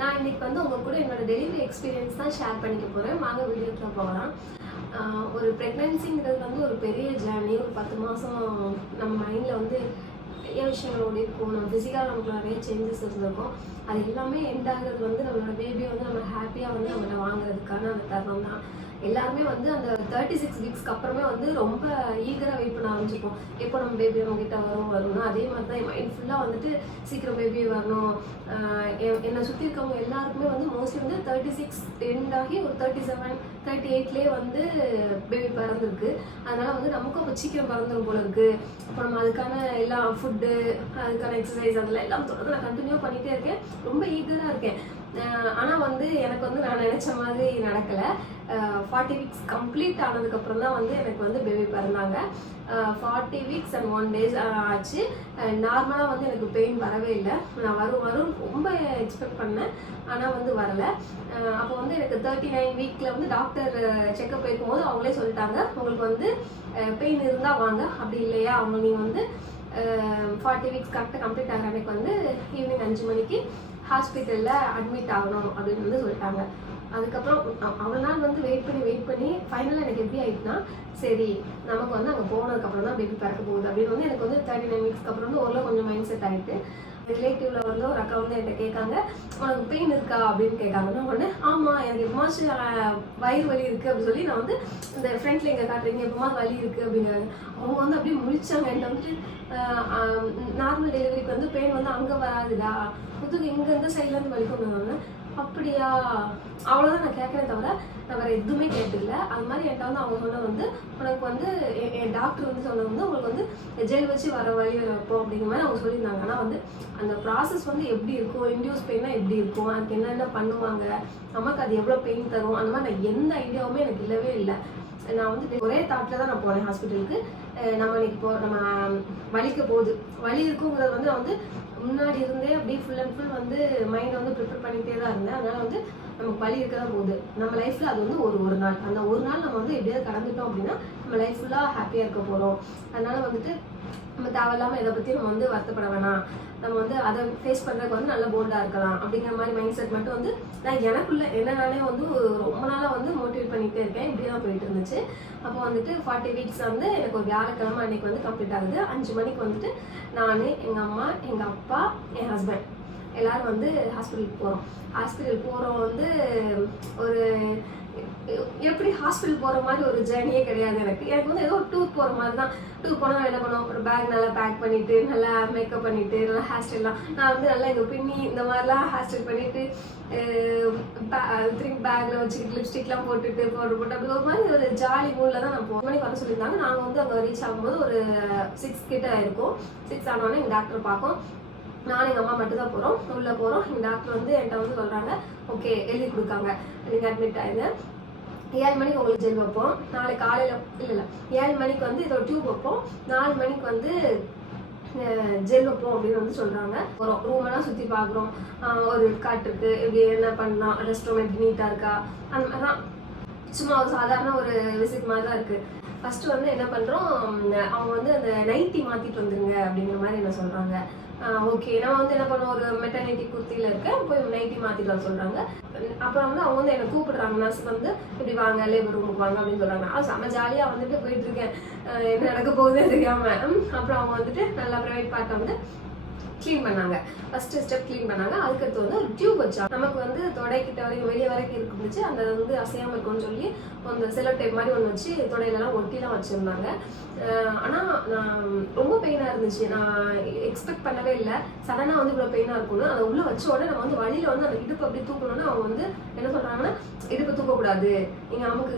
நான் இன்னைக்கு வந்து உங்க கூட என்னோட டெலிவரி எக்ஸ்பீரியன்ஸ் தான் ஷேர் பண்ணிக்க போறேன். வாங்க வீடியோக்குள்ள போகலாம். ஒரு ப்ரெக்னன்சிங்கிறது வந்து ஒரு பெரிய ஜேர்னி. ஒரு 10 மாதம் நம்ம மைண்டில் வந்து நிறைய விஷயங்கள் ஓடி இருக்கும். நம்ம ஃபிசிக்கலாக நமக்கு நிறைய சேஞ்சஸ் இருந்திருக்கும். அது எல்லாமே எண்ட் ஆகிறது வந்து நம்மளோட பேபியை வந்து நம்ம ஹாப்பியாக வந்து நம்மகிட்ட வாங்குறதுக்கான அந்த தருணம் தான். எல்லாருமே வந்து அந்த 36 வீக்ஸ்க்கு அப்புறமே வந்து ரொம்ப ஈகராக வெயிட் பண்ண ஆரம்பிச்சிருப்போம். எப்போ நம்ம பேபி நம்ம கிட்ட வரும்னா அதே மாதிரி தான் என் மைண்ட் ஃபுல்லாக வந்துட்டு சீக்கிரம் பேபி வரணும். என்னை சுற்றி இருக்கவங்க எல்லாருக்குமே வந்து மோஸ்ட்லி வந்து 36 எண்ட் ஆகி ஒரு 37 38லேயே வந்து பேபி பிறந்திருக்கு. அதனால வந்து நமக்கும் இப்போ சீக்கிரம் பிறந்துடும் போல இருக்கு. இப்போ நம்ம அதுக்கான எல்லா ஃபுட்டு, அதுக்கான எக்ஸசைஸ் அதெல்லாம் எல்லாம் தொடர்ந்து நான் கண்டினியூ பண்ணிகிட்டே இருக்கேன். ரொம்ப ஈகராக இருக்கேன். ஆனால் வந்து எனக்கு வந்து நான் நினச்ச மாதிரி நடக்கலை. 40 வீக்ஸ் கம்ப்ளீட் ஆனதுக்கப்புறம் தான் வந்து எனக்கு வந்து பேபி பிறந்தாங்க. 40 வீக்ஸ் அண்ட் 1 days ஆச்சு. நார்மலாக வந்து எனக்கு பெயின் வரவே இல்லை. நான் வரும் ரொம்ப எக்ஸ்பெக்ட் பண்ணேன், ஆனால் வந்து வரலை. அப்போ வந்து எனக்கு 39 வீக்கில் வந்து டாக்டர் செக்கப் போயிருக்கும்போது அவங்களே சொல்லிட்டாங்க, உங்களுக்கு வந்து பெயின் இருந்தால் வாங்க, அப்படி இல்லையா அவங்க நீங்கள் வந்து 40 வீக்ஸ் கரெக்டாக கம்ப்ளீட் ஆகிற அன்னைக்கு வந்து ஈவினிங் 5 மணிக்கு ஹாஸ்பிட்டலில் அட்மிட் ஆகணும் அப்படின்னு வந்து சொல்லிட்டாங்க. அதுக்கப்புறம் அவ்வளோ நாள் வந்து வெயிட் பண்ணி ஃபைனலாக எனக்கு எப்படி ஆயிடுச்சுன்னா, சரி நமக்கு வந்து அங்கே போனதுக்கப்புறம் தான் பேபி பிறக்க போகுது அப்படின்னு வந்து எனக்கு வந்து 39 வீக்ஸ்க்கு அப்புறம் வந்து ஓரளவு கொஞ்சம் மைண்ட் செட் ஆகிட்டு. ரிலேட்டிவ்ல வந்து ஒரு அக்கா வந்து என்கிட்ட கேட்காங்க, உனக்கு பெயின் இருக்கா அப்படின்னு கேட்காங்க. நான் உடனே ஆமாம் எனக்கு எப்பமாச்சும் வயிறு வலி இருக்குது அப்படின்னு சொல்லி நான் வந்து இந்த ஃப்ரெண்ட்ல இங்கே காட்டுறீங்க, எப்பமா வலி இருக்குது அப்படிங்கிறாங்க. அவங்க வந்து அப்படியே முடிச்சாங்க. என்கிட்ட வந்துட்டு நார்மல் டெலிவரிக்கு வந்து பெயின் வந்து அங்கே வராதுடா, முதுகு இங்கேருந்து சைட்லேருந்து வலி கொண்டு வந்தாங்க. அப்படியா, அவ்வளோதான் நான் கேட்குறேன் தவிர நான் வேறு எதுவுமே கேட்டுக்கல. அது மாதிரி என்கிட்ட வந்து அவங்க சொன்னது வந்து, உனக்கு வந்து என் டாக்டர் வந்து சொன்னது வந்து உங்களுக்கு வந்து ஜெல் வச்சு வர வலி வைப்போம் அப்படிங்கிற மாதிரி அவங்க சொல்லியிருந்தாங்க. ஆனால் வந்து அந்த ப்ராசஸ் வந்து எப்படி இருக்கும், இன்டியூஸ் பெயின்னா எப்படி இருக்கும், அதுக்கு என்னென்ன பண்ணுவாங்க, நமக்கு அது எவ்வளோ பெயின் தரும், அந்த மாதிரி நான் எந்த ஐடியாவுமே எனக்கு இல்லவே இல்லை. நான் வந்து ஒரே தாட்டில் தான் நான் போனேன் ஹாஸ்பிட்டலுக்கு. நம்ம இன்னைக்கு நம்ம வலிக்க போகுது, வலி இருக்குங்கிறது வந்து நான் வந்து முன்னாடி இருந்தே அப்படியே ஃபுல் அண்ட் ஃபுல் வந்து மைண்டை வந்து ப்ரிப்பேர் பண்ணிகிட்டே தான் இருந்தேன். அதனால் வந்து நமக்கு வலி இருக்க தான் போகுது. நம்ம லைஃப்பில் அது வந்து ஒரு நாள், அந்த ஒரு நாள் நம்ம வந்து எப்படியாவது கடந்துட்டோம் அப்படின்னா நம்ம லைஃப் ஃபுல்லாக ஹாப்பியாக இருக்க போகிறோம். அதனால் வந்துட்டு நம்ம தேவையில்லாமல் இதை பற்றி நம்ம வந்து வருத்தப்பட வேணாம், நம்ம வந்து அதை ஃபேஸ் பண்ணுறதுக்கு வந்து நல்ல போல்டாக இருக்கலாம் அப்படிங்கிற மாதிரி மைண்ட் செட் மட்டும் வந்து நான் எனக்குள்ளே என்ன நானே வந்து ரொம்ப நாளாக வந்து மோட்டிவேட் பண்ணிகிட்டே இருக்கேன். இப்படி தான் போயிட்டு இருந்துச்சு. அப்போ வந்துட்டு 40 வீக்ஸ் வந்து எனக்கு ஒரு வியாழக்கிழமை அன்னைக்கு வந்து கம்ப்ளீட் ஆகுது. 5 மணிக்கு வந்துட்டு நான், எங்கள் அம்மா, எங்கள் அப்பா, என் ஹஸ்பண்ட் எல்லோரும் வந்து ஹாஸ்பிட்டலுக்கு போகிறோம். ஹாஸ்பிட்டல் போகிறோம் வந்து ஒரு எப்படி ஹாஸ்பிட்டல் போகிற மாதிரி ஒரு ஜேர்னியே கிடையாது. எனக்கு வந்து ஏதோ டூர் போகிற மாதிரி தான். டூர் போனால் என்ன பண்ணுவோம், ஒரு பேக் நல்லா பேக் பண்ணிவிட்டு, நல்லா மேக்கப் பண்ணிவிட்டு, நல்லா ஹேர் ஸ்டைல்லாம் நான் வந்து நல்லா இங்கே பின்னி இந்த மாதிரிலாம் ஹேர் ஸ்டைல் பண்ணிவிட்டு, திரும்பி பேக்கில் வச்சுக்கிட்டு லிப்ஸ்டிக்லாம் போட்டு அப்படி ஒரு மாதிரி ஒரு ஜாலி மூடில் தான் நான் போகிறேன். மணிக்கு வர சொல்லியிருந்தாங்க. நாங்கள் வந்து அங்கே ரீச் ஆகும்போது ஒரு 6 கிட்ட இருக்கும். 6 ஆனோடனே எங்கள் டாக்டர் பார்க்கும். நானும் எங்கள் அம்மா மட்டும் தான் போகிறோம். உள்ளே போகிறோம். எங்கள் டாக்டர் வந்து என்கிட்ட வந்து சொல்கிறாங்க, ஓகே எழுதி கொடுக்காங்க, நீங்கள் அட்மிட் ஆகிங்க, 7 மணிக்கு உங்களுக்கு ஜெல் வைப்போம், நாளைக்கு காலையில் இல்லை 7 மணிக்கு வந்து இதோட டியூப் வைப்போம், 4 மணிக்கு வந்து ஜெல் வைப்போம் அப்படின்னு வந்து சொல்கிறாங்க. ஒரு ரூமெல்லாம் சுற்றி பார்க்குறோம். ஒரு காட்டு இருக்குது, எப்படி என்ன பண்ணலாம், ரெஸ்ட் ரூம் எப்படி நீட்டாக இருக்கா, அந்த மாதிரி தான். சும்மா ஒரு சாதாரண ஒரு விசிட் மாதிரி தான் இருக்குது. ஃபஸ்ட்டு வந்து என்ன பண்ணுறோம், அவங்க வந்து அந்த நைட்டி மாற்றிட்டு வந்துருங்க அப்படிங்கிற மாதிரி என்ன சொல்கிறாங்க. ஓகே, நான் வந்து என்ன பண்ணுவோம், ஒரு மெட்டர்னிட்டி குர்த்தியில் இருக்கேன், போய் நைட்டி மாற்றிட்டு வர சொல்கிறாங்க. அப்புறம் வந்து அவங்க வந்து என்னை கூப்பிடுறாங்க, நர்ஸ் வந்து இப்படி வாங்க லேபர் ரூமுக்கு வாங்க அப்படின்னு சொல்கிறாங்க. அது செம்ம ஜாலியாக வந்துட்டு போயிட்டு இருக்கேன், என்ன நடக்க போகுதே தெரியாமல். அப்புறம் அவங்க வந்துட்டு நல்லா ப்ரைவேட் பார்ட்டை வந்து க்ளீன் பண்ணாங்க. ஃபஸ்ட்டு ஸ்டெப் க்ளீன் பண்ணாங்க. அதுக்கடுத்து வந்து ஒரு டியூப் வச்சாங்க. நமக்கு வந்து தொடைக்கிட்ட வரைக்கும் வெளியே வரைக்கும் இருந்துச்சு, அந்த வந்து அசையாமல் இருக்கும்னு சொல்லி அந்த செலோ டைப் மாதிரி ஒன்று வச்சு தொடையிலலாம் ஒட்டிலாம் வச்சுருந்தாங்க. ஆனால் நான் ரொம்ப பெயினாக இருந்துச்சு. நான் எக்ஸ்பெக்ட் பண்ணவே இல்லை சடனாக வந்து இவ்வளோ பெயினாக இருக்கும்னு. அதை உள்ளே வச்ச உடனே நம்ம வந்து வழியில் வந்து அந்த இடுப்பு அப்படி தூக்கணும்னு அவங்க வந்து என்ன சொல்கிறாங்கன்னா, இடுப்பு தூக்கக்கூடாது, நீங்கள் நமக்கு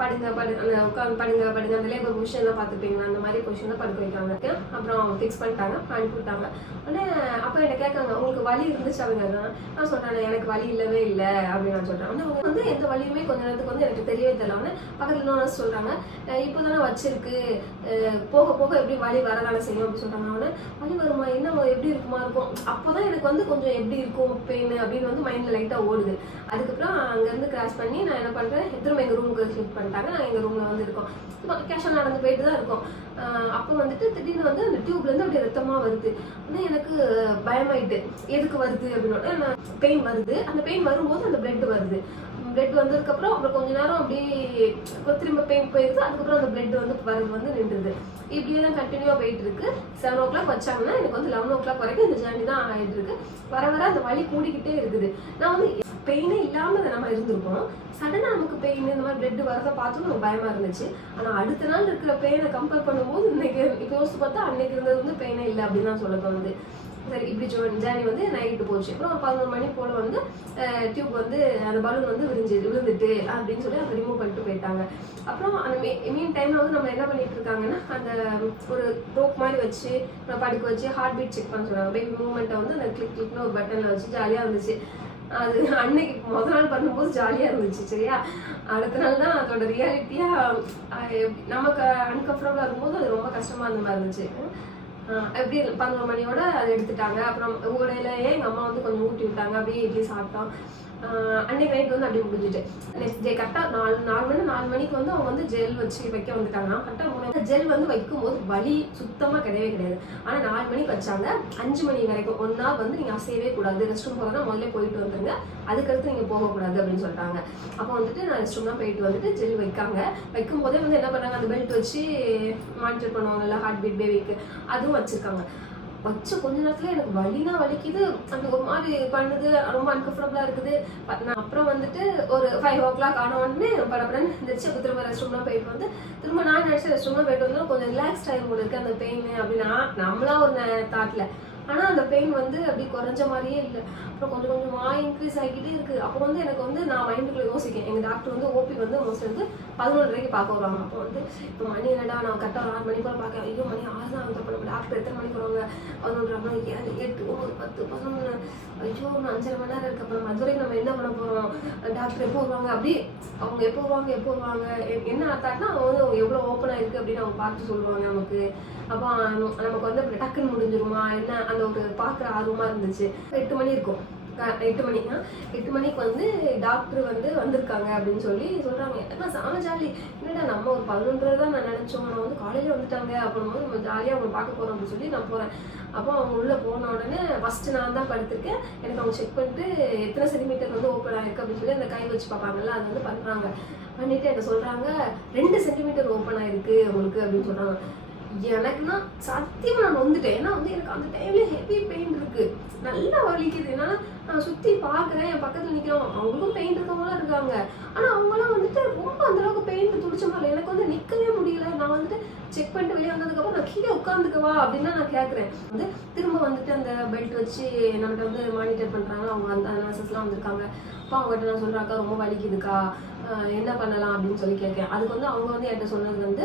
படுங்க அந்த உட்காந்து படுங்க அந்த லேபர் பொசிஷன்லாம் பார்த்துப்பீங்களா, அந்த மாதிரி பொசிஷனில் படுக்க வைக்காங்க. அப்புறம் அவங்க ஃபிக்ஸ் பண்ணிட்டாங்க, அனுப்பி விட்டாங்க. உடனே அப்போ என்ன கேட்காங்க, உங்களுக்கு வலி இருந்துச்சு அப்படிங்க. நான் சொல்கிறேன் எனக்கு வலி இல்லவே இல்லை அப்படின்னு நான் சொல்கிறேன். ஆனால் அவங்க வந்து எந்த வலியுமே கொஞ்ச நேரத்துக்கு வந்து எனக்கு தெரியவே தெரியல. உடனே பக்கத்தில் இன்னொன்று சொல்கிறாங்க, இப்போ தானே வச்சிருக்கு, போக போக எப்படி வலி வரதானே செய்யும் அப்படின்னு சொல்கிறாங்க. அவனை வலி வருமா, என்ன எப்படி இருக்குமா இருக்கும். அப்போ தான் எனக்கு வந்து கொஞ்சம் எப்படி இருக்கும் பெயின் அப்படின்னு வந்து மைண்டில் லைட்டாக ஓடுது. அதுக்கப்புறம் அங்கேருந்து கிராஸ் பண்ணி நான் என்ன பண்ணுறேன், திரும்ப எங்கள் ரூமுக்கு ஷிஃப்ட் பண்ணிட்டாங்க. நாங்கள் எங்கள் ரூமில் வந்து இருக்கோம், கேஷாக நடந்து போயிட்டு தான் இருக்கோம். அப்போ வந்துட்டு திடீர்னு வந்து அந்த டியூப்லேருந்து அப்படியே ரத்தமாக வருது. ஆனால் எனக்கு எனக்கு பயமாயிட்டு எதுக்கு வருது அப்படின்னு. பெயின் வருது, அந்த பெயின் வரும்போது அந்த பிளட் வருது. பிளட் வந்ததுக்கப்புறம் அப்புறம் கொஞ்ச நேரம் அப்படியே திரும்ப பெயின் போயிடுது. அதுக்கப்புறம் அந்த பிளட் வந்து வரது வந்து நின்றுது. இப்படியே தான் கண்டினியூவாக போயிட்டு இருக்கு. 7 o'clock வச்சாங்கன்னா எனக்கு வந்து 11 o'clock வரைக்கும் இந்த ஜேர்னி தான் ஆகிட்டு இருக்கு. வர வர அந்த வலி கூடிக்கிட்டே இருக்குது. நான் வந்து பெயினே இல்லாமல் நம்ம இருந்திருப்போம். சடனாக நமக்கு பெயின் இந்த மாதிரி பிளட் வரதை பார்த்துட்டு நமக்கு பயமா இருந்துச்சு. ஆனால் அடுத்த நாள் இருக்கிற பெயினை கம்பேர் பண்ணும்போது இன்னைக்கு இப்போ யோசிச்சு பார்த்தா அன்னைக்கு இருந்தது வந்து பெயினே இல்லை அப்படின்னு தான் சொல்ல தோணுது. சரி, இப்படி ஜேர்னி வந்து நைட்டு போச்சு. அப்புறம் 11 மணி போல் வந்து டியூப் வந்து அந்த பலூன் வந்து விழுந்துட்டு அப்படின்னு சொல்லி அதை ரிமூவ் பண்ணிட்டு போயிட்டாங்க. அப்புறம் அந்த மீன் டைம்ல வந்து நம்ம என்ன பண்ணிட்டு இருக்காங்கன்னா அந்த ஒரு ரோப் மாதிரி வச்சு படுக்க வச்சு ஹார்ட் பீட் செக் பண்ண சொல்றாங்க. பேபி மூவ்மெண்ட்டை வந்து அந்த கிளிக்னு ஒரு பட்டன்ல வச்சு ஜாலியாக இருந்துச்சு. அது அன்னைக்கு முதல் நாள் பண்ணும்போது ஜாலியாக இருந்துச்சு. சரியா, அடுத்த நாள் தான் அதோட ரியாலிட்டியா நமக்கு அன்கம்ஃபர்டபுளாக இருக்கும்போது அது ரொம்ப கஷ்டமா இருந்த மாதிரி இருந்துச்சு. எப்படி 11 மணியோட அதை எடுத்துட்டாங்க. அப்புறம் ஊடையிலேயே எங்கள் அம்மா வந்து கொஞ்சம் ஊட்டி விட்டாங்க. அப்படியே இட்லி சாப்பிட்டோம். அன்னைக்கு நைட் வந்து அப்படியே முடிஞ்சுட்டு நெக்ஸ்ட் டே கரெக்டாக 4 மணிக்கு வந்து அவங்க வந்து ஜெல் வச்சு வைக்க வந்துட்டாங்கன்னா கரெக்டாக 3 ஜெல் வந்து வைக்கும்போது வலி சுத்தமாக கிடையவே கிடையாது. ஆனால் 4 மணிக்கு வச்சாங்க. 5 மணி வரைக்கும் 1 hour வந்து நீங்கள் அசையவே கூடாது. ரெஸ்ட் ரூம் போகிறதா முதல்ல போயிட்டு வந்துருங்க, அதுக்கடுத்து நீங்கள் போகக்கூடாது அப்படின்னு சொல்லிட்டாங்க. அப்போ வந்துட்டு நான் ரெஸ்ட் ரூம் தான் போயிட்டு வந்துட்டு ஜெல் வைக்காங்க. வைக்கும் போதே வந்து என்ன பண்ணாங்க, அந்த பெல்ட் வச்சு மானிட்டர் பண்ணுவாங்கல்ல ஹார்ட் பீட் பேபிக்கு, அதுவும் வச்சிருக்காங்க. வச்ச கொஞ்ச நேரத்துல எனக்கு வலினா வலிக்குது, அந்த ஒரு மாதிரி பண்ணுது, ரொம்ப அன்கம்ஃபர்டபுளா இருக்குது. நான் அப்புறம் வந்துட்டு ஒரு 5 o'clock ஆன உடனே படப்படன்னு இருந்துச்சு. அப்போ திரும்ப ரெஸ்ட் ரூம்லாம் போயிட்டு வந்து திரும்ப நான் நினைச்சேன் ரெஸ்ட் ரூம்லாம் போயிட்டு வந்தோம் கொஞ்சம் ரிலாக்ஸ் டைம் போல இருக்கு அந்த பெயின் அப்படின்னா நம்மளா ஒரு தாட்ல. ஆனால் அந்த பெயின் வந்து அப்படி குறைஞ்ச மாதிரியே இல்லை. அப்புறம் கொஞ்சம் கொஞ்சமாக இன்க்ரீஸ் ஆகிக்கிட்டே இருக்குது. அப்போ வந்து எனக்கு வந்து நான் மைண்டுக்குள்ளே யோசிக்கேன். எங்கள் டாக்டர் வந்து ஓபி வந்து மோஸ்ட்லி வந்து 11:30 பார்க்க வருவாங்க. அப்போ வந்து இப்போ மணி என்னடா நான் கரெக்டாக ஒரு 6 மணி போல பார்க்க, ஐயோ மணி 6 தான் வந்து பண்ண டாக்டர் எத்தனை மணிக்கு வருவாங்க, 11:30 7 8 9 10 11 ஐயோ ஒன்று 5.5 மணி நேரம் இருக்குது. அப்புறம் மதுரை நம்ம என்ன பண்ண போகிறோம், டாக்டர் எப்போ வருவாங்க, அப்படி அவங்க எப்போ வருவாங்க என்ன அர்த்தாட்னா அவங்க வந்து அவங்க எவ்வளோ ஓப்பனாக இருக்குது அப்படின்னு அவங்க பார்த்து சொல்லுவாங்க நமக்கு. அப்போ நமக்கு வந்து அப்படி டக்குன்னு முடிஞ்சிருமா என்ன அந்த ஒரு பார்க்குற ஆர்வமாக இருந்துச்சு. 8 மணி இருக்கும். 8 மணினா 8 மணிக்கு வந்து டாக்டர் வந்து வந்திருக்காங்க அப்படின்னு சொல்லி சொல்கிறாங்க. ஏன்னா செம ஜாலி. என்னடா நம்ம ஒரு 11:30 தான் நான் நினச்சோம், நான் வந்து காலையில் வந்துட்டாங்க அப்படின்போது நம்ம ஜாலியாக அவங்க பார்க்க போகிறோம் அப்படின்னு சொல்லி நான் போகிறேன். அப்போ அவங்க உள்ளே போன உடனே ஃபஸ்ட்டு நான் தான் படுத்திருக்கேன். எனக்கு அவங்க செக் பண்ணிட்டு எத்தனை சென்டிமீட்டர் வந்து ஓப்பன் ஆகிருக்கு அப்படின்னு சொல்லி அந்த கை வச்சு பார்ப்பாங்கல்ல, அது வந்து பண்ணுறாங்க. பண்ணிவிட்டு என்ன சொல்கிறாங்க 2 சென்டிமீட்டர் ஓப்பன் ஆகிருக்கு உங்களுக்கு அப்படின்னு சொல்கிறாங்க. எனக்குன்னா சத்தியமா நான் வந்துட்டேன். ஏன்னா வந்து எனக்கு அந்த டைம்ல ஹெவி பெயின் இருக்கு, நல்லா வலிக்குது. என்னால நான் சுத்தி பாக்குறேன், என் பக்கத்துல நிக்கிறவங்க அவங்களுக்கும் பெயின் இருக்கவங்களாம் இருக்காங்க. ஆனா அவங்களாம் வந்துட்டு ரொம்ப அந்த அளவுக்கு பெயின் துடிச்ச மாதிரி எனக்கு வந்து நிக்கவே முடியல. நான் வந்துட்டு செக் பண்ணிட்டு வெளியே வந்ததுக்கு அப்புறம் நான் கீழே உட்காந்துக்கவா அப்படின்னு நான் கேட்கறேன். வந்து திரும்ப வந்துட்டு அந்த பெல்ட் வச்சு நம்மகிட்ட வந்து மானிட்டர் பண்றாங்க. அவங்க அந்த நர்சஸ்லாம் வந்திருக்காங்க. அப்போ அவங்ககிட்ட நான் சொல்றாக்கா ரொம்ப வலிக்குதுக்கா, என்ன பண்ணலாம் அப்படின்னு சொல்லி கேட்கேன். அதுக்கு வந்து அவங்க வந்து என்கிட்ட சொன்னது வந்து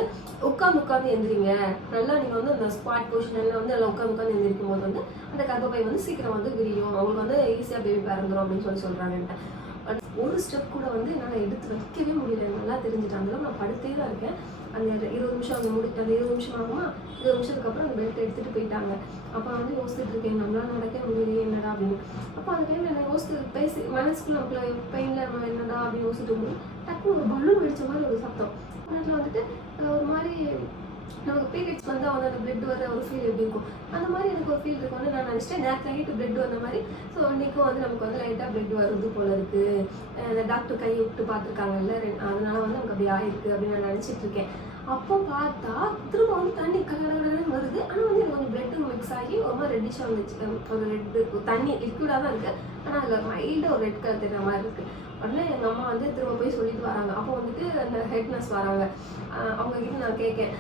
உட்காந்து எந்திரிங்க, நல்லா நீங்க வந்து அந்த ஸ்குவாட் பொசிஷன்ல வந்து நல்லா உட்காந்து எந்திரிக்கும் போது வந்து அந்த கர்ப்பப்பை வந்து சீக்கிரம் வந்து விரியும், அவங்களுக்கு வந்து ஈஸியா பேபி பிறந்துரும் அப்படின்னு சொல்றாங்க என்கிட்ட. ஒரு ஸ்டெப் கூட வந்து என்னால் எடுத்து வைக்கவே முடியல. நல்லா தெரிஞ்சுட்டாங்க. நான் படுத்தே தான் இருக்கேன். அந்த 20 நிமிஷம் அவங்க அந்த 20 நிமிஷம் ஆகுமா, 20 நிமிஷத்துக்கு அப்புறம் அந்த பெல்ட் எடுத்துட்டு போயிட்டாங்க. அப்போ வந்து யோசிச்சுட்டு இருக்கேன், நம்மளால நடக்க முடியலையே என்னடா அப்படின்னு. அப்போ அந்த டைம்ல என்ன யோசிச்சு பேசி மனசுக்குள்ள நமக்குள்ள பெயின்ல நம்ம என்னடா அப்படின்னு யோசிச்சுட்டு இருக்கும்போது டக்குனு ஒரு பலூன் வெடிச்ச மாதிரி ஒரு சத்தம். அதில் வந்துட்டு ஒரு மாதிரி நமக்கு பீரியட்ஸ் வந்து அவங்க அந்த பிளட் வர ஒரு ஃபீல் எப்படி இருக்கும், அந்த மாதிரி எனக்கு ஒரு ஃபீல் இருக்கும்னு நான் நினச்சிட்டேன். நேற்று நைட்டு பிளட் வந்த மாதிரி. ஸோ இன்றைக்கும் வந்து நமக்கு வந்து லைட்டாக பிளட் வருது போல இருக்குது. அந்த டாக்டர் கையை விட்டு பார்த்துருக்காங்கல்ல, அதனால வந்து நமக்கு அப்படி ஆயிருக்கு அப்படின்னு நான் நினச்சிட்டு இருக்கேன். அப்போ பார்த்தா திரும்ப வந்து தண்ணி கடகடன்னு வருது. ஆனால் வந்து எனக்கு கொஞ்சம் பிளட்டு மிக்ஸ் ஆகி ஒரு மாதிரி ரெட்டிஷாக வந்துச்சு. ஒரு ரெட்டு தண்ணி லிக்விடாக தான் இருக்குது, ஆனால் அதில் மைல்டாக ஒரு ரெட் கலர் தெரிகிற மாதிரி இருக்குது. உடனே எங்கள் அம்மா வந்து திரும்ப போய் சொல்லிட்டு வராங்க. அப்போ வந்துட்டு அந்த ஹெட் நர்ஸ் வராங்க. அவங்ககிட்ட நான் கேட்கேன்,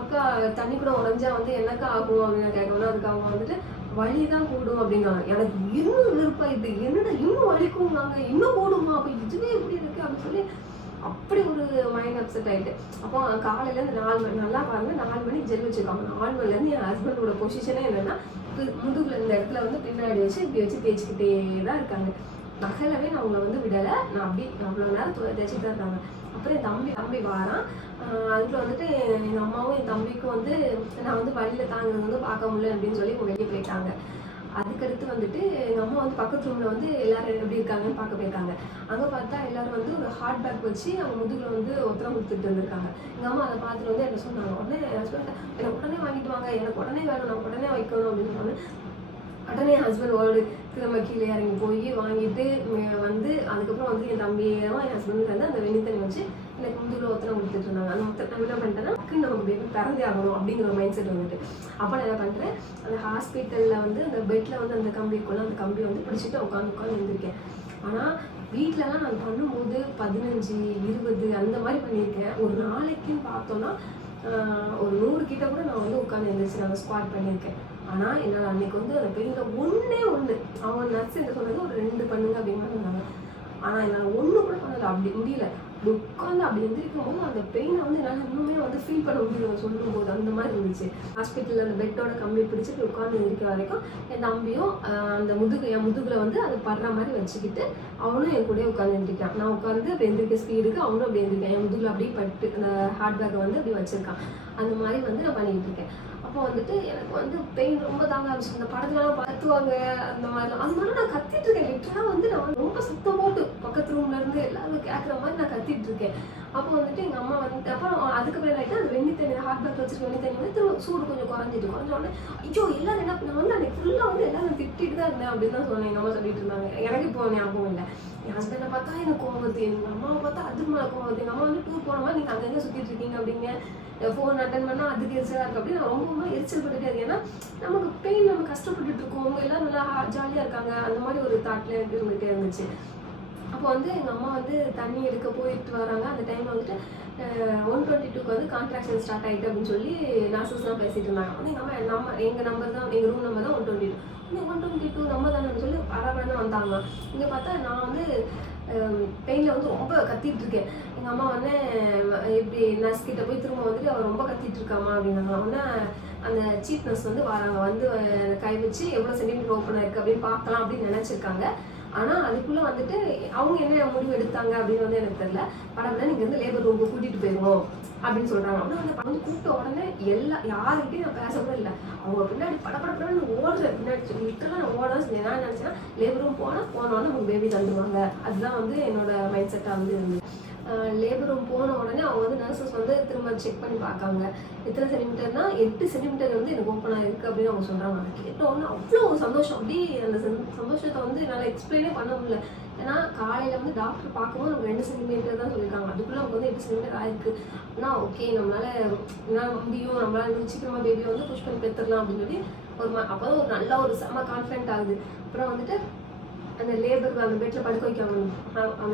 அக்கா தண்ணி கூட உடஞ்சா வந்து என்னக்கா ஆகும் அப்படின்னு நான் கேட்கணும். அதுக்கு அவங்க வந்துட்டு வலி தான் கூடும் அப்படிங்காங்க. எனக்கு இன்னும் விருப்பாயிட்டு, என்னடா இன்னும் வலிக்கும்னாங்க, இன்னும் கூடுமா, அப்போ இதுவே எப்படி இருக்கு அப்படின்னு சொல்லி அப்படி ஒரு மைண்ட் அப்செட் ஆகிட்டு. அப்போ காலையிலேருந்து 4 மணி நல்லா பாருங்க, 4 மணிக்கு ஜெல் வச்சுருக்காங்க. 4 மணிலேருந்து என் ஹஸ்பண்டோட பொசிஷனே என்னென்னா முதுகுல இந்த இடத்துல வந்து பின்னாடி வச்சு இப்படி வச்சு தேய்ச்சிக்கிட்டே தான் இருக்காங்க. நகலவே நான் அவங்கள வந்து விடலை. நான் அப்படி அவ்வளோ நேரம் தேய்ச்சிட்டு தான் இருக்காங்க. அப்புறம் என் தம்பி வாரான். அதுக்குள்ள வந்துட்டு எங்கள் அம்மாவும் என் தம்பிக்கும் வந்து நான் வந்து வழியில் தாங்கிறது வந்து பார்க்க முடியல அப்படின்னு சொல்லி வெளியே போயிட்டாங்க. அதுக்கடுத்து வந்துட்டு எங்கள் அம்மா வந்து பக்கத்து ரூமில் வந்து எல்லாரும் எப்படி இருக்காங்கன்னு பார்க்க போயிருக்காங்க. அங்கே பார்த்தா எல்லாரும் வந்து ஒரு ஹார்ட் பேக் வச்சு அவங்க முதுகில் வந்து ஒத்தரம் கொடுத்துட்டு இருந்திருக்காங்க. எங்கள் அம்மா அதை பார்த்துட்டு வந்து என்ன சொன்னாங்க, உடனே ஹஸ்பண்ட் எனக்கு உடனே வாங்கிட்டு வாங்க, எனக்கு உடனே வேணும், நான் உடனே வைக்கணும் அப்படின்னு சொன்னேன். உடனே ஹஸ்பண்ட் ஓடு திரும்ப கீழே இறங்கி போய் வாங்கிட்டு வந்து அதுக்கப்புறம் வந்து என் தம்பியும் என் ஹஸ்பண்ட் வந்து அந்த வெண்ணி தண்ணி வச்சு எனக்கு முதுகில் ஒத்தனை கொடுத்துட்டு இருந்தாங்க. அந்த நம்ம என்ன பண்ணிட்டேன்னா நமக்கு பேபி பிறந்தே ஆகணும் அப்படிங்கிற மைண்ட் செட் வந்துட்டு அப்போ நான் என்ன பண்ணுறேன், அந்த ஹாஸ்பிட்டலில் வந்து அந்த பெட்டில் வந்து அந்த கம்பிக்குள்ள அந்த கம்பி வந்து பிடிச்சிட்டு உட்காந்து இருந்திருக்கேன். ஆனால் வீட்டிலலாம் நான் பண்ணும்போது 15, 20 அந்த மாதிரி பண்ணியிருக்கேன். ஒரு நாளைக்குன்னு பார்த்தோன்னா ஒரு 100 கிட்ட கூட நான் வந்து உட்காந்து எழுந்திரிச்சு நான் ஸ்குவாட் பண்ணியிருக்கேன். ஆனால் என்னால் அன்னைக்கு வந்து அந்த பெயினில் ஒன்றே அவங்க நர்ஸ் என்ன சொன்னது ஒரு 2 பண்ணுங்க அப்படின்னு சொன்னாங்க. ஆனால் என்னால் ஒன்று கூட பண்ணல, அப்படி முடியல. அப்படி உட்காந்து அப்படி எந்திரிக்கும் போது அந்த பெயினை வந்து என்னால் இன்னுமே வந்து ஃபீல் பண்ண முடியல சொல்லும் போது அந்த மாதிரி இருந்துச்சு. ஹாஸ்பிட்டலில் அந்த பெட்டோட கம்பி பிடிச்சிட்டு உட்காந்து இருக்க வரைக்கும் என் தம்பியும் அந்த என் முதுகில் வந்து அது படுற மாதிரி வச்சுக்கிட்டு அவனும் என் கூட உட்காந்து எழுந்திரிக்கான். நான் உட்காந்து அப்படி எந்திரிக்க ஸ்பீடுக்கு அவனும் அப்படி எழுந்திருக்கேன். என் முதுகில் அப்படியே பட்டு அந்த ஹார்ட் பேக்கை வந்து அப்படி வச்சிருக்கான். அந்த மாதிரி வந்து நான் பண்ணிக்கிட்டு இருக்கேன். அப்போ வந்துட்டு எனக்கு வந்து பெயின் ரொம்ப தாங்க ஆரம்பிச்சு. இந்த படத்துலலாம் பார்த்துவாங்க அந்த மாதிரிலாம். அதனால நான் கத்திட்டு இருக்கேன். லிட்டராக வந்து நான் ரொம்ப சத்தம் போட்டு பக்கத்து ரூம்ல இருந்து எல்லாரும் கேட்குற மாதிரி நான் கத்திட்டு இருக்கேன். அப்போ வந்துட்டு எங்கள் அம்மா வந்து அப்புறம் அதுக்கப்புறம் ஆகிட்டு அந்த வெண்ணி தண்ணி ஹார்ட் பேக் வச்சுருக்க வெண்ணி தண்ணி வந்து திரும்ப சூடு கொஞ்சம் குறைஞ்சோடனே ஐயோ எல்லாரும் என்ன நான் வந்து அன்னைக்கு ஃபுல்லாக வந்து எல்லாரும் திட்டிட்டு தான் இருந்தேன் அப்படின்னு தான் சொன்னேன். எங்கள் அம்மா சொல்லிட்டு இருந்தாங்க. எனக்கு இப்போ ஞாபகம் இல்லை. என் ஹஸ்பண்டை பார்த்தா எனக்கு கோவம் வருது, எங்கள் அம்மாவை பார்த்தா அதுக்கு மேலே கோவம் வருது. எங்கள் அம்மா வந்து டூர் போனோமா நீங்கள் அங்கங்கே சுற்றிட்டு இருக்கீங்க அப்படிங்க, ஃபோன் அட்டன் பண்ணால் அதுக்கு எரிச்சலாக இருக்குது அப்படின்னு நான் ரொம்ப எரிச்சல் பட்டுட்டே இருக்கேன். ஏன்னா நமக்கு பெயின் நம்ம கஷ்டப்பட்டுட்டு இருக்கோம், அவங்க எல்லாம் நல்லா ஜாலியாக இருக்காங்க, அந்த மாதிரி ஒரு தாட்டில் எனக்கு இருந்துகிட்டே இருந்துச்சு. அப்போ வந்து எங்கள் அம்மா வந்து தண்ணி எடுக்க போயிட்டு வராங்க. அந்த டைமில் வந்துட்டு 122க்கு வந்து கான்ட்ராக்ஷன் ஸ்டார்ட் ஆகிட்டு அப்படின்னு சொல்லி நர்சஸ்லாம் பேசிகிட்டு இருந்தாங்க. வந்து எங்கள் அம்மா எங்கள் நம்பர் தான், எங்கள் ரூம் நம்பர் தான் 122. 122 நம்ம தானே சொல்லி பரவாயில்ல வந்தாங்க. இங்கே பார்த்தா நான் வந்து பெயினில் வந்து ரொம்ப கத்திட்டு இருக்கேன். எங்கள் அம்மா வந்து இப்படி நர்ஸ் கிட்ட போய் திரும்ப வந்துட்டு அவள் ரொம்ப கத்திட்டு இருக்காமா அப்படின்னாங்க. அவனா அந்த சீஃப் நர்ஸ் வந்து வராங்க, வந்து கை வச்சு எவ்வளோ சென்டிமீட்டர் ஓப்பன் ஆயிருக்கு அப்படின்னு பார்க்கலாம் அப்படின்னு நினச்சிருக்காங்க. ஆனால் அதுக்குள்ளே வந்துட்டு அவங்க என்ன முடிவு எடுத்தாங்க அப்படின்னு வந்து எனக்கு தெரியல. படம்னா நீங்கள் வந்து லேபர் ரூமுக்கு கூட்டிகிட்டு போயிடுவோம் அப்படின்னு சொல்கிறாங்க. ஆனால் அந்த படம் கூப்பிட்ட உடனே யாருக்கிட்டையும் நான் பேச கூட இல்லை. அவங்க பின்னாடி படப்படப்படன்னு ஓடுற பின்னாடி லிட்டரெலாம் நான் ஓட செஞ்சேன். நான் நினச்சேன்னா லேபர் ரூம் போனோடனே நமக்கு பேபி தந்துடுவாங்க. அதுதான் வந்து என்னோட மைண்ட் செட்டாக வந்து இருந்தது. லேபர் ரூம் போன உடனே அவங்க வந்து நர்சஸ் வந்து திரும்ப செக் பண்ணி பார்க்காங்க. எத்தனை சென்டிமீட்டர்னா 8 சென்டிமீட்டர் வந்து எனக்கு ஓப்பனாக இருக்குது அப்படின்னு அவங்க சொல்கிறாங்க. கேட்ட உடனே அவ்வளோ ஒரு சந்தோஷம். அப்படி அந்த சந்தோஷத்தை வந்து என்னால் எக்ஸ்பிளைனே பண்ண முடியல. ஏன்னா காலையில் வந்து டாக்டர் பார்க்கும்போது நமக்கு 2 சென்டிமீட்டர் தான் சொல்லியிருக்காங்க. அதுக்குள்ளே நமக்கு வந்து 8 சென்டிமீட்டர் ஆயிருக்கு. ஆனால் ஓகே நம்மளால் முடியும், நம்மளால் சீக்கிரமாக பேபியை வந்து புஷ் பண்ணி பெற்றுடலாம் அப்படின்னு சொல்லி அப்போ தான் ஒரு நல்ல ஒரு செம்ம கான்ஃபிடென்ட் ஆகுது. அப்புறம் வந்துட்டு அந்த லேபர் அந்த பெட்டில் படுக்க வைக்காங்க.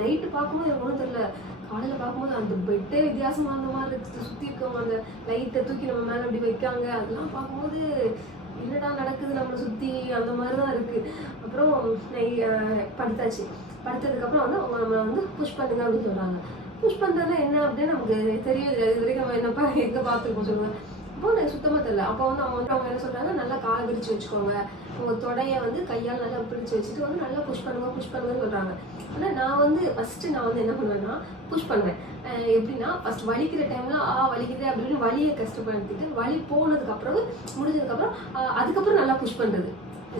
நைட்டு பார்க்கும்போது எனக்கு ஒன்றும் தெரியல. காலையில் பார்க்கும்போது அந்த பெட்டே வித்தியாசமாக அந்த மாதிரி இருக்குது. சுற்றி இருக்கவங்க அந்த லைட்டை தூக்கி நம்ம மேலே அப்படி வைக்காங்க. அதெல்லாம் பார்க்கும்போது என்னடா நடக்குது நம்மளை சுற்றி அந்த மாதிரி தான் இருக்குது. அப்புறம் படுத்தாச்சு. படுத்ததுக்கப்புறம் வந்து அவங்க நம்மளை வந்து புஷ் பண்ணுங்க அப்படின்னு சொல்கிறாங்க. புஷ் பண்ணுறதுனா என்ன அப்படின்னு நமக்கு தெரியுது. இது வரைக்கும் நம்ம என்னப்பா எங்கே பார்த்துருக்கோம் சொல்லுவேன். அப்போ எனக்கு சுத்தமாக தெரியல. அப்போ வந்து அவங்க என்ன சொல்கிறாங்க, நல்லா கால் விரிச்சு வச்சுக்கோங்க, உங்கள் தொடையை வந்து கையால் நல்லா பிடிச்சி வச்சுட்டு வந்து நல்லா புஷ் பண்ணுங்கன்னு சொல்கிறாங்க. ஆனால் நான் வந்து ஃபஸ்ட்டு என்ன பண்ணுவேன்னா புஷ் பண்ணுவேன். எப்படின்னா ஃபஸ்ட் வலிக்கிற டைமில் வலிக்குது அப்படின்னு வலியை கஷ்டப்படுத்திட்டு வலி போனதுக்கப்புறம் முடிஞ்சதுக்கப்புறம் அதுக்கப்புறம் நல்லா புஷ் பண்ணுறது.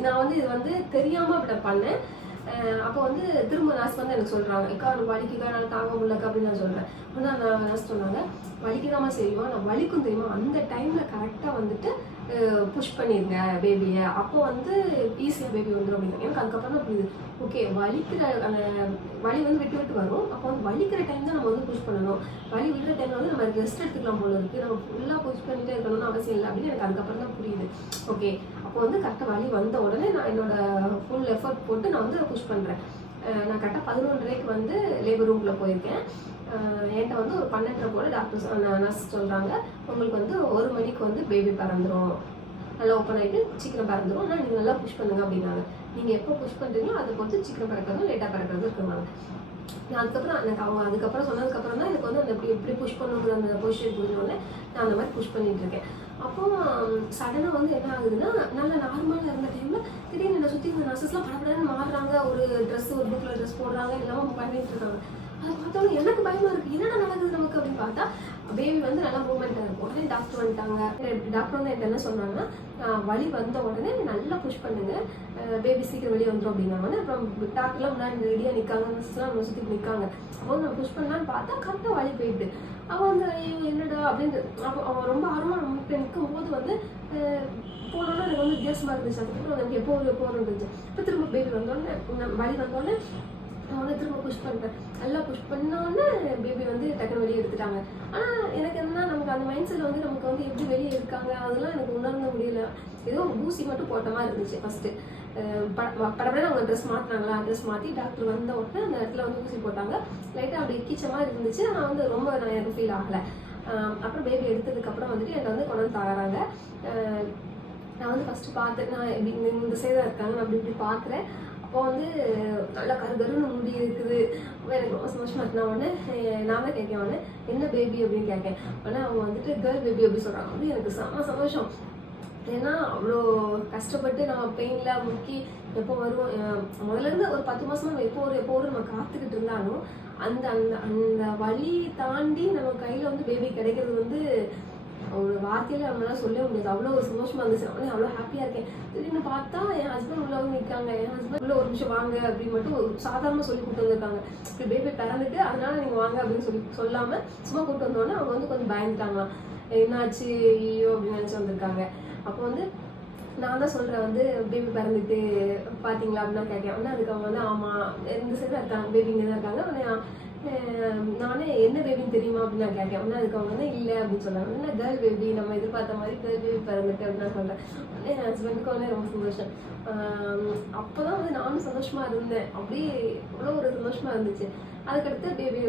நான் வந்து இது வந்து தெரியாமல் அப்படி பண்ணேன். அப்போ வந்து திரும்ப நர்ஸ் வந்து எனக்கு சொல்கிறாங்க, அக்கா எனக்கு வலிக்குக்கா, நான் தாங்க முடியலக்கா அப்படின்னு நான் சொல்கிறேன். ஆனால் நான் நர்ஸ் சொன்னாங்க, வலிக்குதாம்மா செய்வோம், நான் வலிக்கும் தெரியுமா, அந்த டைமில் கரெக்டாக வந்துட்டு புஷ் பண்ணிடுங்க பேபியை, அப்போ வந்து ஈஸியாக பேபி வந்துடும் அப்படிங்க. எனக்கு அதுக்கப்புறம் தான் புரியுது, ஓகே வலிக்கிற அந்த வலி வந்து விட்டு விட்டு வரும். அப்போ வந்து வலிக்கிற டைம் தான் நம்ம வந்து புஷ் பண்ணணும். வலி விடுற டைமில் வந்து நம்ம ரெஸ்ட் எடுத்துக்கலாம் போல இருக்குது, நம்ம ஃபுல்லாக புஷ் பண்ணிகிட்டே இருக்கணும்னு அவசியம் இல்லை அப்படின்னு எனக்கு அதுக்கப்புறம் தான் புரியுது. ஓகே அப்போ வந்து கரெக்டாக வலி வந்த உடனே நான் என்னோட ஃபுல் எஃபர்ட் போட்டு நான் வந்து புஷ் பண்ணுறேன். நான் கரெக்டாக 11:30க்கு வந்து லேபர் ரூமில் போயிருக்கேன். என்கிட்ட வந்து ஒரு 12:30 போல் டாக்டர் நர்ஸ் சொல்கிறாங்க, உங்களுக்கு வந்து 1 மணிக்கு வந்து பேபி பிறந்துடும், நல்லா ஓப்பன் ஆகிட்டு சீக்கிரம் பிறந்துடும், ஆனால் நீங்கள் நல்லா புஷ் பண்ணுங்க அப்படின்னாங்க. நீங்கள் எப்போ புஷ் பண்ணுறீங்களோ அதை பொறுத்து சீக்கிரம் பிறக்கிறதும் லேட்டாக பிறக்கிறது இருக்குங்க. நான் அதுக்கப்புறம் அவங்க அதுக்கப்புறம் சொன்னதுக்கப்புறம் தான் எனக்கு வந்து அந்த எப்படி புஷ் பண்ணுங்கிற அந்த பொசிஷன் புரிஞ்சோடனே நான் அந்த மாதிரி புஷ் பண்ணிட்டு இருக்கேன். அப்போ சடனாக வந்து என்ன ஆகுதுன்னா, நல்லா நார்மலாக இருந்த டைமில் திடீர்னு என்னை சுற்றி இந்த நர்சஸ்லாம் படப்படன்னு மாறுறாங்க, ஒரு ட்ரெஸ் ஒரு புக்கில் ட்ரெஸ் போடுறாங்க, எல்லாமே பண்ணிட்டு இருக்காங்க. அதை பார்த்தோன்னே எனக்கு பயமா இருக்குது, என்னடா நடக்குது நமக்கு அப்படின்னு பார்த்தா பேபி வந்து நல்லா மூவ்மெண்ட்டாக இருக்கும். உடனே டாக்டர் வந்துட்டாங்க. டாக்டர் வந்து எனக்கு என்ன சொன்னாங்கன்னா, வலி வந்த உடனே நல்லா புஷ் பண்ணுங்க, பேபி சீக்கிரம் வெளியே வந்துடும் அப்படின்னாங்க. அப்புறம் டாக்டர்லாம் முன்னாடி ரெடியாக நிற்காங்க, நர்ஸ்லாம் நம்ம சுற்றி நிற்காங்க. அப்போ நம்ம புஷ் பண்ணலான்னு பார்த்தா கரெக்டாக வலி போயிட்டு அவன் வந்து ஐயோ என்னடா அப்படின்ட்டு அப்போ அவன் ரொம்ப ஆர்வமாக நமக்கு நிற்கும் போது வந்து போனோன்னா எனக்கு வந்து வித்தியாசமாக இருந்துச்சு. அதுக்கப்புறம் எனக்கு எப்போ இருந்துச்சு. இப்போ திரும்ப பேபி வந்தோடனே வலி வந்தோடனே அவனை திரும்ப புஷ் பண்ணுறேன். நல்லா புஷ் பண்ணோன்னே பேபி வந்து டக்குனு வெளியே எடுத்துட்டாங்க. ஆனால் எனக்கு என்னன்னா நமக்கு அந்த மைண்ட் செட்டில் வந்து நமக்கு வந்து எப்படி வெளியே இருக்காங்க அதெல்லாம் எனக்கு உணர்ந்த முடியல. ஏதோ ஊசி மட்டும் போட்ட மாதிரி இருந்துச்சு ஃபஸ்ட்டு. படப்பட அவங்க ட்ரெஸ் மாற்றினாங்களா, ட்ரெஸ் மாற்றி டாக்டர் வந்த உடனே அந்த இடத்துல வந்து ஊசி போட்டாங்க. லைட்டாக அப்படி கீச்ச மாதிரி இருந்துச்சு. ஆனால் வந்து ரொம்ப நான் எனக்கு ஃபீல் ஆகலை. அப்புறம் பேபி எடுத்ததுக்கப்புறம் வந்துட்டு என்னை வந்து கொண்டு வந்து தராங்க. நான் வந்து ஃபஸ்ட்டு பார்த்தேன், நான் இப்படி இந்த சைடாக இருக்காங்க, நான் அப்படி இப்படி பார்க்குறேன். அப்போ வந்து நல்லா கருன்னு முடி இருக்குது. எனக்கு ரொம்ப சந்தோஷமாக இருக்கு. நான் உடனே நான் தான் கேட்கேன், உடனே என்ன பேபி அப்படின்னு கேட்கேன். உடனே அவங்க வந்துட்டு கேர்ள் பேபி அப்படின்னு சொல்கிறாங்க. அப்படி எனக்கு செம்ம சந்தோஷம். ஏன்னா அவ்வளோ கஷ்டப்பட்டு நம்ம பெயினில் முக்கி எப்போ வருவோம், முதல்லேருந்து ஒரு 10 மாதமாக நம்ம எப்போ வரும் நம்ம காத்துக்கிட்டு இருந்தாலும் அந்த அந்த அந்த வழி தாண்டி நம்ம கையில் வந்து பேபி கிடைக்கிறது வந்து ஒரு வார்த்தையில நம்மளால சொல்லவே முடியாது. அவ்வளோ ஒரு சந்தோஷமா இருந்துச்சு. அவனே அவ்வளோ ஹாப்பியாக இருக்கேன். திடீர்னு பார்த்தா என் ஹஸ்பண்ட் உள்ள வந்து நிற்காங்க. என் ஹஸ்பண்ட் உள்ள ஒரு நிமிஷம் வாங்க அப்படின்னு மட்டும் ஒரு சாதாரணமாக சொல்லி கூப்பிட்டு வந்திருக்காங்க. இப்படி பேபி பிறந்துட்டு அதனால நீங்கள் வாங்க அப்படின்னு சொல்லாமல் சும்மா கூப்பிட்டு வந்தோடனே அவங்க வந்து கொஞ்சம் பயந்துட்டாங்களாம். என்னாச்சு ஐயோ அப்படின்னு நினச்சி வந்திருக்காங்க. அப்போ வந்து நான் தான் சொல்கிறேன் வந்து பேபி பிறந்துட்டு பார்த்தீங்களா அப்படின்னா கேட்கேன். உடனே அதுக்கு அவங்க வந்து ஆமாம் இந்த சைடாக இருக்காங்க, பேபி இங்கே தான் இருக்காங்க. உடனே நானே என்ன பேபின்னு தெரியுமா அப்படின்னு நான் கேட்கேன். உடனே அதுக்கு அவங்க வந்து இல்லை அப்படின்னு சொன்னாங்க. உடனே கேர்ள் பேபி நம்ம எதிர்பார்த்த மாதிரி கேர்ள் பேபி பிறந்துட்டு அப்படின்னு நான் சொல்கிறேன். உடனே என் ஹஸ்பண்டுக்கு உடனே ரொம்ப சந்தோஷம். அப்போ தான் வந்து நானும் சந்தோஷமாக இருந்தேன். அப்படியே அவ்வளோ ஒரு சந்தோஷமாக இருந்துச்சு. அதுக்கடுத்து பேபி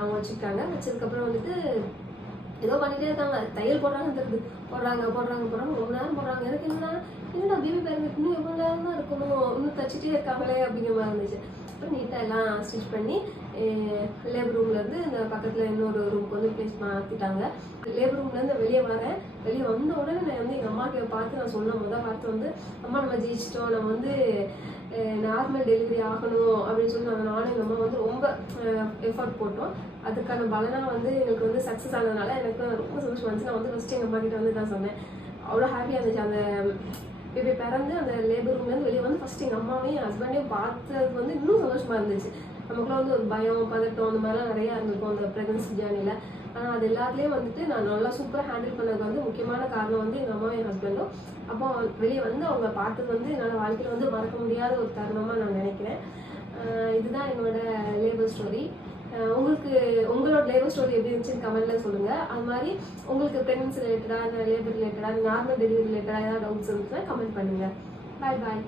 அவங்க வச்சதுக்கப்புறம் வந்துட்டு ஏதோ பண்ணிகிட்டே இருக்காங்க. தையல் போடுறாங்கன்னு தெரியுது, போடுறாங்க ரொம்ப நேரம் போடுறாங்க. எனக்கு என்னடா பேபி பிறந்துட்டு இன்னும் எவ்வளோ நேரம் தான் இருக்கணும், இன்னும் தச்சுட்டே இருக்காங்களே அப்படிங்கிற மாதிரி இருந்துச்சு. அப்புறம் நீட்டாக எல்லாம் ஸ்டிச் பண்ணி லேபர் ரூம்லேருந்து இந்த பக்கத்தில் இன்னொரு ரூமுக்கு வந்து ப்ளேஸ் மாற்றிட்டாங்க. லேபர் ரூம்லேருந்து வெளியே வந்த உடனே நான் வந்து எங்கள் அம்மாவுக்கு பார்த்து நான் சொன்ன வார்த்தை வந்து அம்மா நம்ம ஜெயிச்சிட்டோம், நம்ம வந்து நார்மல் டெலிவரி ஆகணும் அப்படின்னு சொல்லி நானும் எங்கள் அம்மா வந்து ரொம்ப எஃபர்ட் போட்டோம். அதுக்கான பலனாக வந்து எங்களுக்கு வந்து சக்ஸஸ் ஆனதுனால எனக்கு ரொம்ப சந்தோஷமாக இருந்துச்சு. நான் வந்து ஃபஸ்ட்டு எங்கள் அம்மா கிட்ட வந்து தான் சொன்னேன். அவ்வளோ ஹாப்பியாக இருந்துச்சு. அந்த பேபி பிறந்து அந்த லேபர் ரூம்லேருந்து வெளியே வந்து ஃபஸ்ட்டு எங்கள் அம்மாவையும் என் ஹஸ்பண்டையும் பார்த்தது வந்து இன்னும் சந்தோஷமாக இருந்துச்சு. நமக்குள்ள வந்து ஒரு பயம் பதட்டம் அந்த மாதிரிலாம் நிறையா இருந்திருக்கும் அந்த ப்ரெக்னன்சி ஜேர்னியில். ஆனால் அது எல்லாத்துலேயும் வந்துட்டு நான் நல்லா சூப்பராக ஹேண்டில் பண்ணதுக்கு வந்து முக்கியமான காரணம் வந்து எங்கள் அம்மாவும் என் ஹஸ்பண்டும். அப்போ வெளியே வந்து அவங்க பார்த்தது வந்து என்னால் வாழ்க்கையில் வந்து மறக்க முடியாத ஒரு தருணமாக நான் நினைக்கிறேன். இதுதான் என்னோட லேபர் ஸ்டோரி. உங்களோட லேபர் ஸ்டோரி எப்படி இருந்துச்சுன்னு கமெண்ட்டில் சொல்லுங்கள். அது மாதிரி உங்களுக்கு ப்ரெக்னன்சி ரிலேட்டடாக லேபர் ரிலேட்டடாக நார்மல் டெலிவரி ரிலேட்டடாக ஏதாவது டவுட்ஸ் இருந்துச்சுன்னா கமெண்ட் பண்ணுங்கள். பாய்.